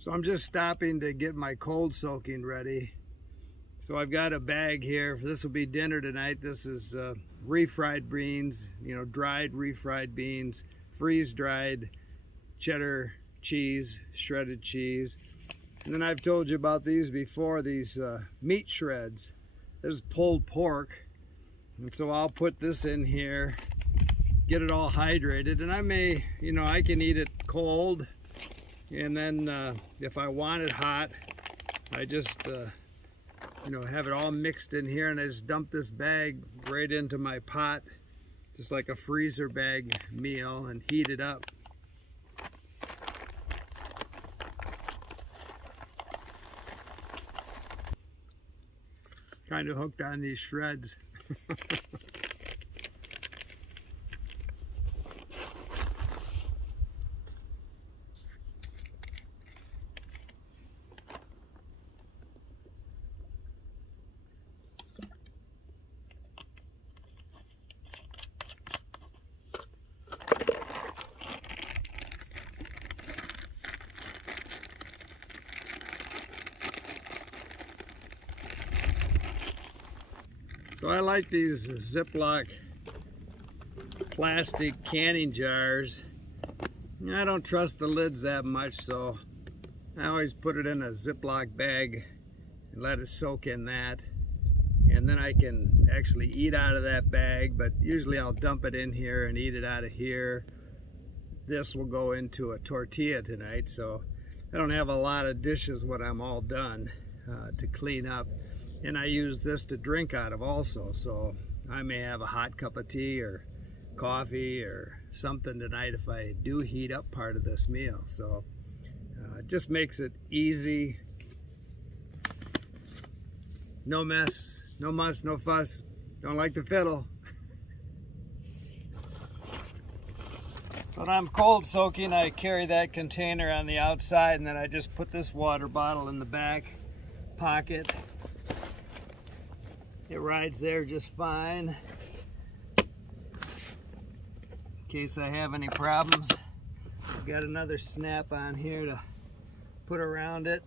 So I'm just stopping to get my cold soaking ready. So I've got a bag here. This will be dinner tonight. This is refried beans, dried refried beans, freeze-dried cheddar cheese, shredded cheese. And then I've told you about these before, these meat shreds. This is pulled pork. And so I'll put this in here, get it all hydrated, and I may, I can eat it cold. And then if I want it hot, I just, have it all mixed in here, and I just dump this bag right into my pot, just like a freezer bag meal, and heat it up. Kind of hooked on these shreds. So I like these Ziploc plastic canning jars. I don't trust the lids that much, so I always put it in a Ziploc bag and let it soak in that. And then I can actually eat out of that bag, but usually I'll dump it in here and eat it out of here. This will go into a tortilla tonight, so I don't have a lot of dishes when I'm all done to clean up. And I use this to drink out of also, so I may have a hot cup of tea or coffee or something tonight if I do heat up part of this meal. So it just makes it easy. No mess, no muss, no fuss. Don't like to fiddle. So when I'm cold soaking, I carry that container on the outside, and then I just put this water bottle in the back pocket. It rides there just fine. In case I have any problems, I've got another snap on here to put around it.